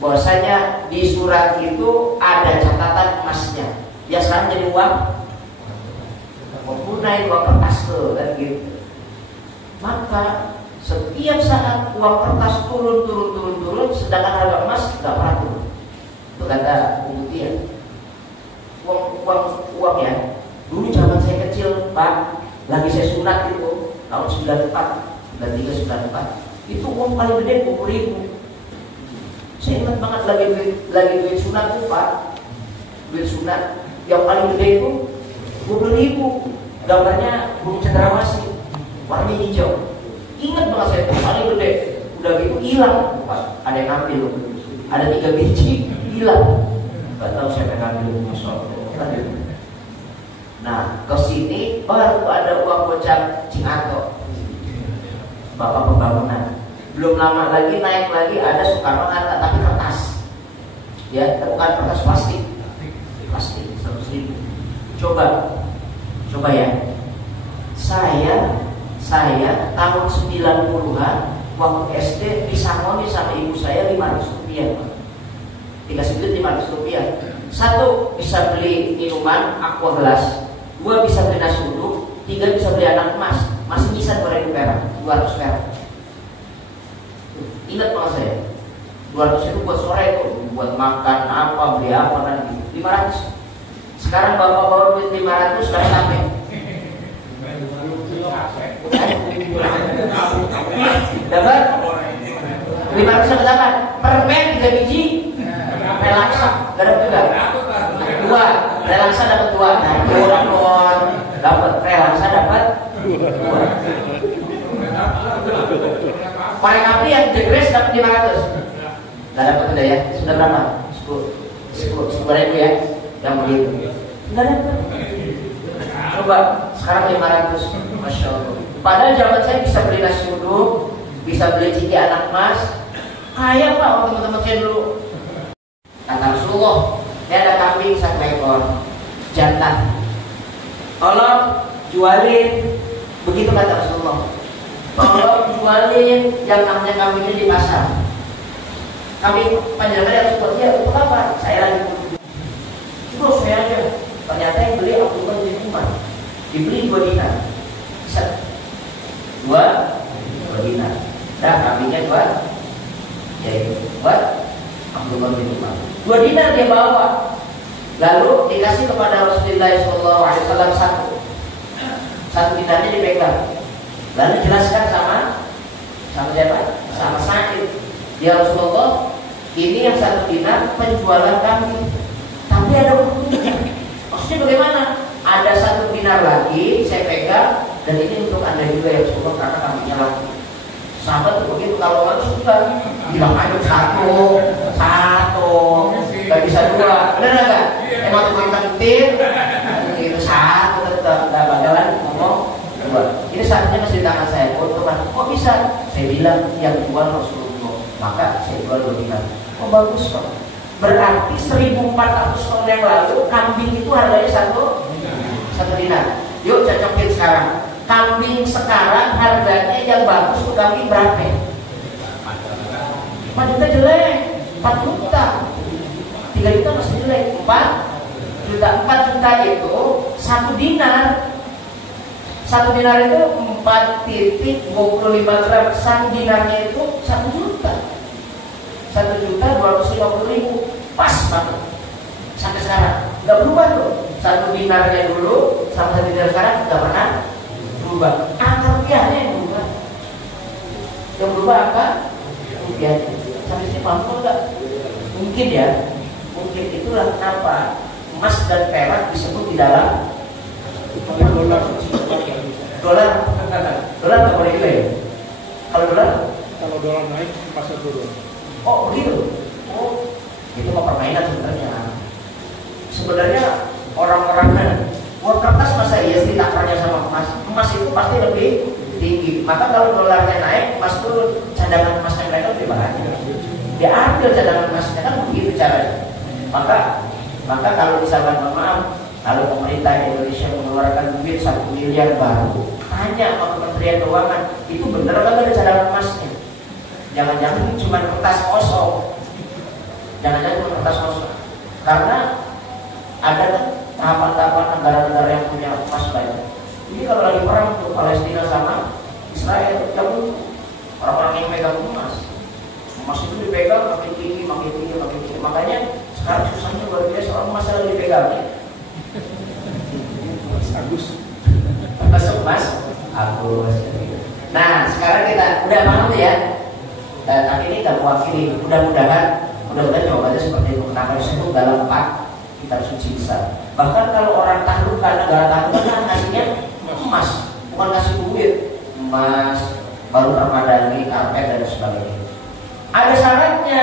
Bahwasanya di surat itu ada catatan emasnya. Ya sekarang jadi uang tunai, uang kertas tuh kan gitu. Maka setiap saat uang kertas turun, sedangkan harga emas nggak pernah turun. Itu kata pembuktian. Uang ya. Dulu zaman saya kecil, Pak, lagi saya sunat itu tahun 94, 93, 94. Itu uang paling gede 20.000. Saya ingat banget lagi duit sunat tuh, Pak. Duit sunat yang paling gede itu 20.000. Gambarnya burung cendrawasih, warnanya hijau. Ingat banget saya tuh paling gede. Udah gitu hilang, Pak. Ada yang ngambil, ada 3 biji hilang. Gak tahu siapa yang ngambil, Masya Allah. Nah, kesini baru ada uang gocap Cingato, Bapak Pembangunan. Belum lama lagi naik lagi ada Soekarno Hatta, tapi kertas. Ya, bukan kertas plastik. Plastik 100.000. Coba ya. Saya tahun 90-an waktu SD disangoni sama ibu saya 500 rupiah. Dikasih duit 500 rupiah. 1 bisa beli minuman aqua gelas, 2 bisa beli nasi uduk, 3 bisa beli anak emas. Masih bisa 2.000 perak, 200 perak. Ingat banget saya, 200 itu buat sore itu, buat makan apa, beli apa kan gitu. 500. Sekarang bapak bawa duit 500 sekarang sampai. Dapat 500 dapat apa? Permen 3 biji, relaksa, dapat juga. 2, relaksa dapat 2. Nah, dapat relaksa dapat 2. Korek api yang jegres dapat 500. Gak dapat udah ya? Sudah berapa? 10.000 ya? Yang begitu. Gak dapat. Coba sekarang 500. Masya Allah. Padahal zaman saya bisa beli nasi uduk, bisa beli ciki anak emas. Kaya Pak waktu teman-teman saya dulu. Kata Rasulullah, ini ada kambing 1 ekor, jantan. Tolong jualin. Begitu kata Rasulullah. Tolong jualin yang namanya kambing ini di pasar. Kami panjangan yang seperti untuk apa? Saya lagi terus saya aja. Ternyata yang beli Abdullah bin Umar dibeli 2 dinar. Bisa 2 dinar. Dah kambingnya buat Abdullah bin Umar. 2 dinar dia bawa. Lalu dikasih kepada Rasulullah SAW 1 dinarnya dipegang. Lalu jelaskan sama siapa? Sama Sa'id. Ya Rasulullah, ini yang 1 dinar penjualan kami, tapi ada untungnya. Maksudnya bagaimana? Ada 1 dinar lagi saya pegang, dan ini untuk Anda juga ya Rasulullah, karena kambingnya lagi. Sahabat tuh begitu, kalau harus juga bilang aja 1, gak bisa 2. Bener gak? Emang tukang kentir itu 1 tetap, gak bakalan ngomong 2. Ini saatnya masih di tangan saya. Kok bisa? Saya bilang yang jual Rasulullah, maka saya jual 2 dinar. Oh bagus kok. Berarti 1.400 tahun yang lalu kambing itu harganya 1 dinar. Yuk cocokin sekarang. Kambing sekarang harganya yang bagus tuh kambing berapa? 4 juta jelek, 4 juta, 3 juta masih jelek, 4 juta itu 1 dinar. 1 dinar itu 4,25 gram. 1 dinarnya itu 1 juta. 1.250.000. Pas banget. Sampai sekarang nggak berubah tuh. 1 dinarnya dulu sama 1 dinar sekarang nggak pernah berubah. Angka rupiahnya yang berubah. Yang berubah apa? Rupiahnya. Sampai sini paham nggak? Mungkin ya. Mungkin itulah kenapa emas dan perak disebut di dalam dolar. Dolar nggak boleh juga ya? Kalau dolar naik pasar turun. Oh begitu. Oh itu mah permainan sebenarnya. Sebenarnya orang-orang uang kertas masa iya sih takarnya sama emas. Emas itu pasti lebih tinggi. Maka kalau dolarnya naik, emas turun, cadangan emasnya mereka lebih banyak. Dia ambil cadangan emasnya, kan begitu caranya. Maka kalau misalkan maaf, kalau pemerintah Indonesia mengeluarkan duit 1 miliar baru, tanya sama Kementerian Keuangan, itu benar kan ada cadangan emasnya? Jangan-jangan ini cuma kertas kosong. Jangan-jangan cuma kertas kosong. Karena ada kan tahapan-tahapan negara-negara yang punya emas banyak. Ini kalau lagi perang tuh Palestina sama Israel, yang orang-orang yang megang emas itu dipegang makin tinggi. Makanya sekarang susahnya luar biasa, orang emas lagi dipegang ya. Masuk Mas Agus. Nah sekarang kita udah paham ya. Tapi ini tidak mewakili. Mudah-mudahan jawabannya seperti itu. Kenapa disebut dalam 4 kitab suci besar. Bahkan kalau orang tahlukan, negara tahlukan kan ngasihnya emas, bukan ngasih duit. Emas, baru permadani, karpet dan sebagainya. Ada syaratnya.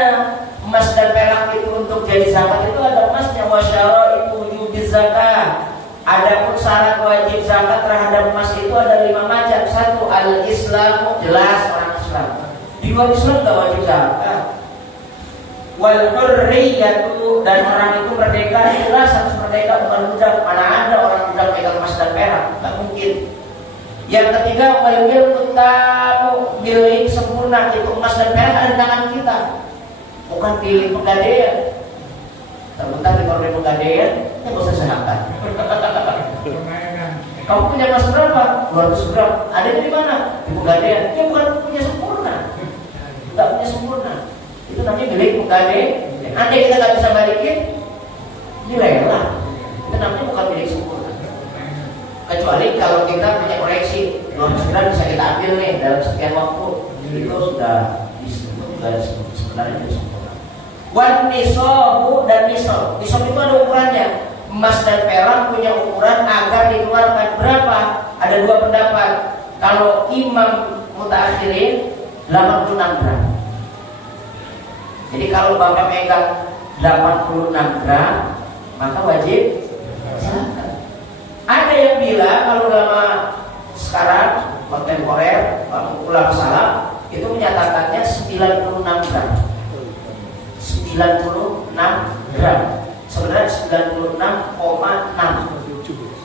Emas dan perak itu untuk jadi zakat itu ada emasnya. Wasyara itu wujud zakat. Adapun syarat wajib zakat terhadap emas itu ada 5 macam. 1, al-Islamu, jelas orang Islam. Di luar Islam tidak wajib zakat. Wal hurriyatu, dan orang itu merdeka, jelas harus merdeka, bukan budak. Mana ada orang budak pegang emas dan perak? Tidak mungkin. Yang ketiga, wal tamu, milik sempurna, itu emas dan perak ada di tangan kita, bukan di pegadaian. Terbentar di korban pegadaian, ya nggak usah zakat. Kamu punya emas berapa? 200 gram. Adanya di mana? Di pegadaian. Ya bukan punya sempurna. Tidak punya sempurna. Itu namanya milik pegadaian. Andai kita nggak bisa balikin, dilelang. Itu namanya bukan milik sempurna. Kecuali kalau kita punya koreksi 200 gram bisa kita ambil nih dalam sekian waktu, itu sudah disebut juga sebenarnya itu sempurna. Wan nisabu, dan nisab. Nisab itu ada ukurannya. Emas dan perak punya ukuran agar dikeluarkan berapa? Ada 2 pendapat. Kalau Imam Mutaakhirin 86 gram. Jadi kalau Bapak megang 86 gram, maka wajib zakat. Ada yang bilang kalau ulama sekarang kontemporer, ulama salaf itu menyatakannya 96 gram. 96 gram. Sebenarnya 96,6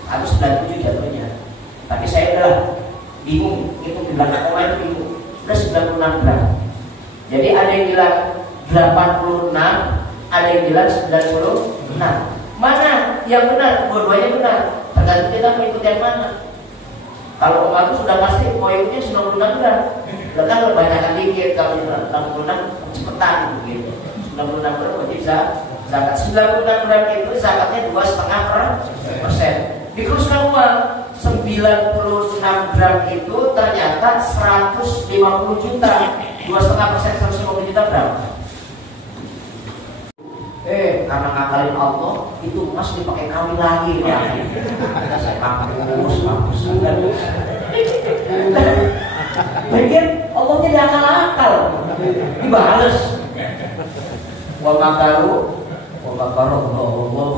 atau 97 jatuhnya. Tapi saya udah bingung, itu bilang koma itu bingung. Sudah 96 gram. Jadi ada yang bilang 86, ada yang bilang 96. Mana yang benar? Dua-duanya benar. Tergantung kita mengikut yang mana. Kalau Om Agus sudah pasti mau ikutnya 96 gram. Bahkan kebanyakan dikit. Kalau 66 cepetan begitu. 96 gram wajib zakat. 96 gram itu zakatnya 2,5%. Dikurskan uang 96 gram itu ternyata 150 juta. 2,5% 150 juta berapa? Karena ngakalin Allah, itu emas dipakai kawin lagi ya. Saya mampus. Bagian Allahnya dia akal-akal, dibales. Wa makaru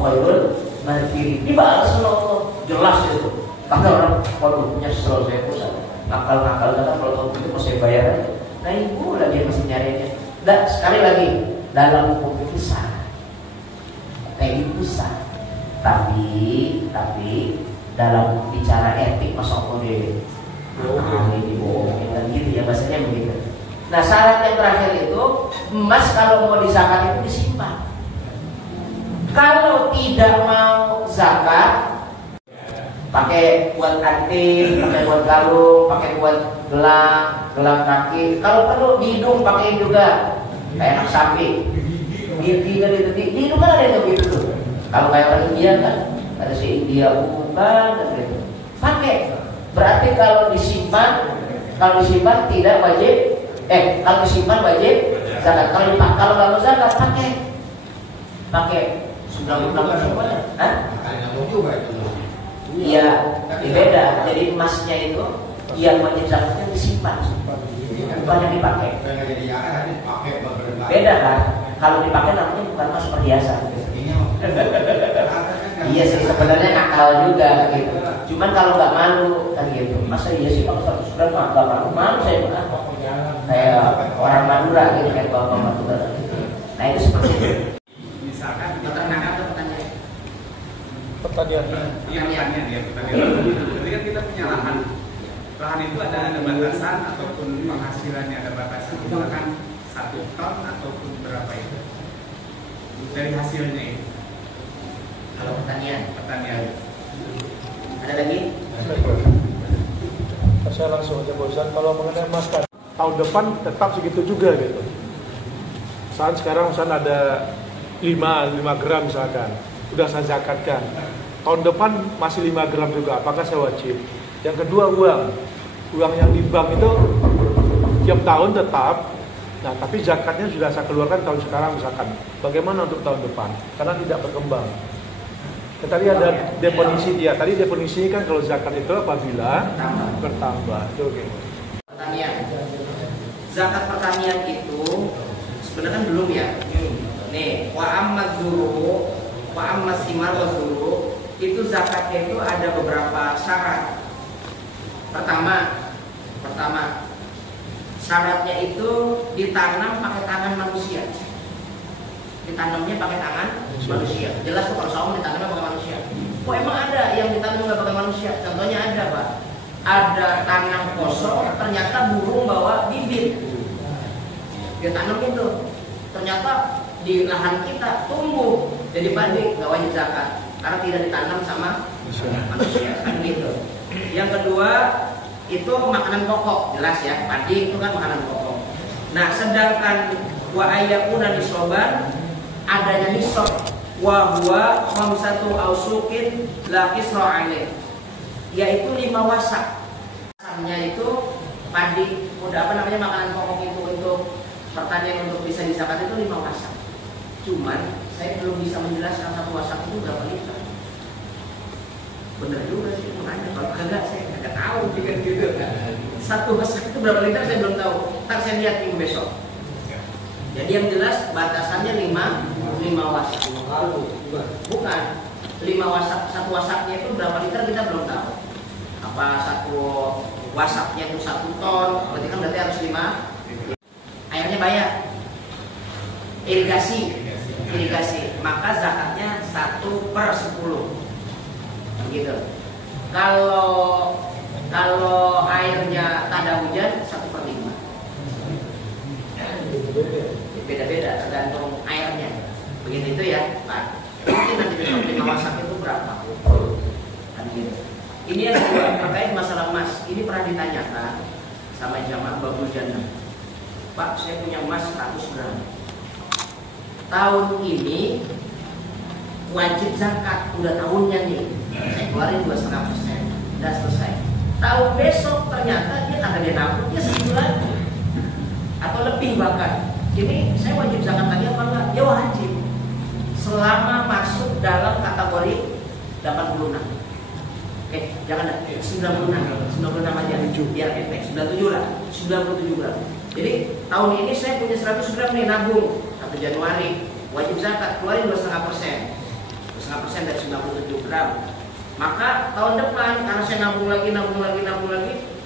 khairul makirin. Dibales Allah, jelas itu. Kata orang, waduh nyesel saya pusat. Nakal-nakal kata kalau itu mau saya bayar aja. Nah ibu lagi masih nyarinya. Dan sekali lagi dalam hukum besar. Kayak gitu sah. Tapi dalam bicara etik masa Allah ini dibohongin kan gitu ya, bahasanya begitu. Nah syarat yang terakhir itu emas kalau mau dizakat itu disimpan. Kalau tidak mau zakat pakai buat anting, pakai buat kalung, pakai buat gelang kaki. Kalau perlu di hidung pakai juga, kayak anak sapi. Di hidung kan ada yang begitu tuh. Kalau kayak orang India kan, ada si India bukan gitu. Pakai. Berarti kalau disimpan tidak wajib. Kalau disimpan wajib zakat. Kalau nggak mau zakat pakai. Sudah semuanya. Iya, beda. Jadi emasnya itu yang wajib zakatnya disimpan, bukan yang dipakai. Beda kan? Kalau dipakai namanya bukan emas perhiasan. Iya sih, sebenarnya nakal juga gitu. Cuman kalau nggak malu kan gitu. Masa iya sih kalau 100 gram nggak malu saya mah. Kayak orang Madura gitu, kayak bapak Madura gitu. Nah itu seperti itu. Misalkan Peternakan atau pertanian? Pertanian. Jadi kan kita punya lahan. Lahan itu ada batasan ataupun penghasilannya ada batasan. Misalkan 1 ton ataupun berapa itu dari hasilnya itu. Kalau pertanian. Ada lagi? Saya langsung aja bosan. Kalau mengenai emas kan tahun depan tetap segitu juga gitu. Sekarang ada 5 gram misalkan, udah saya zakatkan. Tahun depan masih 5 gram juga, apakah saya wajib? Yang kedua uang yang di bank itu tiap tahun tetap. Nah tapi zakatnya sudah saya keluarkan tahun sekarang misalkan. Bagaimana untuk tahun depan? Karena tidak berkembang. Tadi ada definisi dia. Tadi definisinya kan kalau zakat itu apabila bertambah. Itu oke. Pertanian. Zakat pertanian itu sebenarnya kan belum ya. Nih, wa amma zuru, wa amma simar wa zuru, itu zakatnya itu ada beberapa syarat. Pertama, syaratnya itu ditanam pakai tangan manusia. Ditanamnya pakai tangan manusia. Jelas tuh kalau saung ditanamnya pakai manusia. Kok emang ada yang ditanam nggak pakai manusia? Contohnya ada, Pak. Ada tanah kosong, ternyata burung bawa bibit. Dia tanam itu, ternyata di lahan kita tumbuh jadi padi, nggak wajib zakat karena tidak ditanam sama manusia. Kan gitu. Yang kedua itu makanan pokok, jelas ya, padi itu kan makanan pokok. Nah, sedangkan wa ayyakuna nisoban, adanya nisab wa huwa khamsatu ausukin la kisra alaih, yaitu 5 wasak. Wasannya itu padi, udah apa namanya makanan pokok itu untuk pertanian untuk bisa dizakat itu 5 wasak. Cuman saya belum bisa menjelaskan 1 wasak itu berapa liter. Bener juga sih, makanya kalau kagak saya nggak tahu juga gitu kan. 1 wasak itu berapa liter saya belum tahu. Ntar saya lihat minggu besok. Jadi yang jelas batasannya 5 wasak. Bukan 5 wasak, 1 wasaknya itu berapa liter kita belum tahu. Apa 1 wasaknya itu 1 ton, berarti harus 5. Airnya bayar. Irigasi, maka zakatnya 1/10. Gitu. Kalau airnya tak ada hujan 1/5. Beda-beda tergantung airnya. Begitu itu ya, Pak. Mungkin nanti besok 5 wasak itu berapa? Kan gitu. Ini yang kedua terkait masalah emas. Ini pernah ditanyakan sama jamaah Babul Jannah. Pak, saya punya emas 100 gram. Tahun ini wajib zakat, udah tahunnya nih. Saya keluarin 2,5%, udah selesai. Tahun besok ternyata dia kagak dia nabung, dia segitu lagi atau lebih bahkan. Ini saya wajib zakat lagi apa enggak? Ya wajib. Selama masuk dalam kategori 86. Jangan 96 aja, biar efek 97 lah, 97 gram. Jadi tahun ini saya punya 100 gram nih nabung 1 Januari, wajib zakat, keluarin 2,5%. 2,5% dari 97 gram. Maka tahun depan karena saya nabung lagi,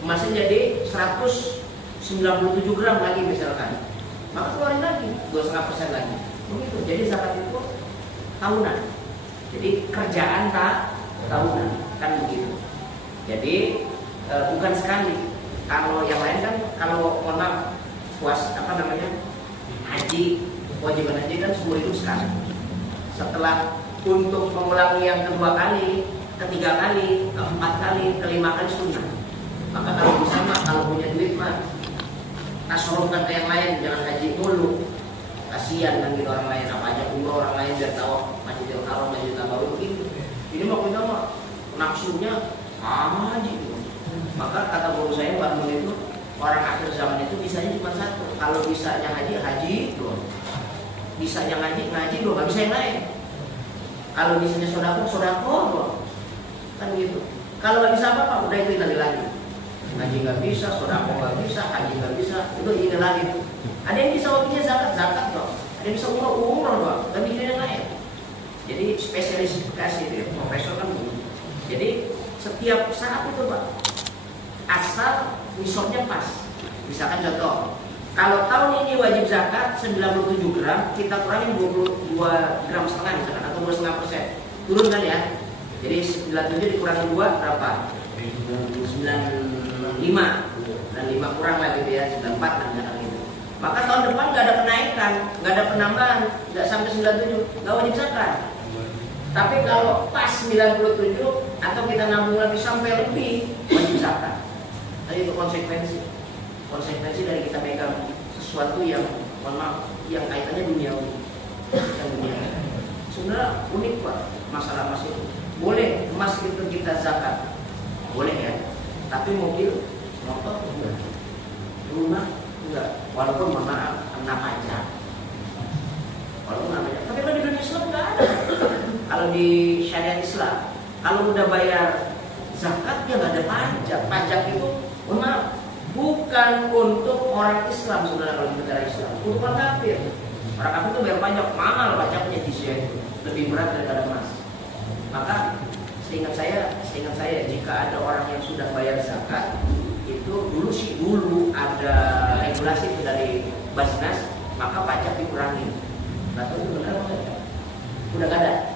masih jadi 197 gram lagi misalkan. Maka keluarin lagi 2,5% lagi. Begitu. Jadi zakat itu tahunan. Jadi kerjaan tahunan, kan begitu. Jadi bukan sekali. Kalau yang lain kan, kalau mohon maaf, haji, kewajiban haji kan seumur hidup sekali. Setelah untuk mengulangi yang kedua kali, ketiga kali, keempat kali, kelima kali sunnah. Maka kalau bisa mah, kalau punya duit mah tasorofkan ke yang lain, jangan haji mulu. Kasihan kan gitu orang lain, apa aja umroh orang lain biar tahu Masjidil Haram, Masjidil Nabawi begitu. Ini mah kita mah nafsunya haji gitu. Maka kata guru saya Mbak itu, orang akhir zaman itu bisanya cuma satu. Kalau bisanya haji, haji doang. Bisanya ngaji, ngaji doang, nggak bisa yang lain. Kalau bisanya sodako doang. Kan gitu. Kalau nggak bisa apa-apa, udah itu inali lagi. Ngaji nggak bisa, sodako nggak bisa, haji nggak bisa, itu ini lagi. Ada yang bisa waktunya zakat doang. Ada yang bisa umroh doang, nggak bikin yang lain. Jadi spesialifikasi itu ya, profesor kan begitu. Jadi setiap saat itu Pak, asal misalnya pas. Misalkan contoh, kalau tahun ini wajib zakat 97 gram, kita kurangin 22 gram setengah misalkan, atau 2,5%. Turun kan ya? Jadi 97 dikurangi 2 berapa? 95. Dan 5 kurang lah gitu ya, 94 dan jangan gitu. Maka tahun depan nggak ada kenaikan, nggak ada penambahan, nggak sampai 97, nggak wajib zakat. Tapi kalau pas 97 atau kita nambung lagi sampai lebih, wajib zakat. Jadi itu konsekuensi dari kita megang sesuatu yang, mohon maaf, yang kaitannya duniawi. Yang duniawi. Sebenarnya unik Pak masalah emas itu. Boleh emas itu kita zakat, boleh ya. Tapi mobil, motor enggak, rumah enggak. Walaupun mohon maaf, kena pajak. Walaupun kena pajak. Tapi kalau di dunia Islam enggak ada. Kalau di syariat Islam, kalau udah bayar zakat ya nggak ada pajak. Pajak itu, mohon maaf, bukan untuk orang Islam saudara, kalau di negara Islam, untuk orang kafir. Orang kafir itu bayar pajak, mahal pajaknya di sini, lebih berat daripada emas. Maka seingat saya jika ada orang yang sudah bayar zakat, itu dulu ada regulasi dari Basnas, maka pajak dikurangi. Nah itu benar nggak? Udah nggak ada.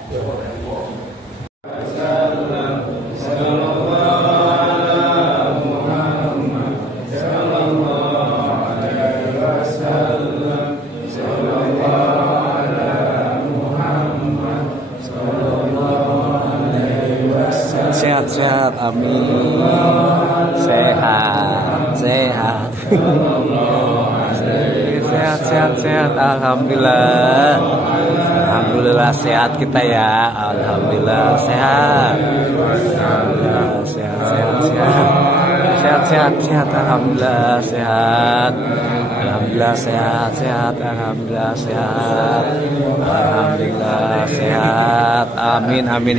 Sehat-sehat, amin. Sehat. Sehat, alhamdulillah. Alhamdulillah sehat kita ya. Alhamdulillah sehat. Sehat. Alhamdulillah sehat. Alhamdulillah sehat. Alhamdulillah sehat. Amin ya rabbal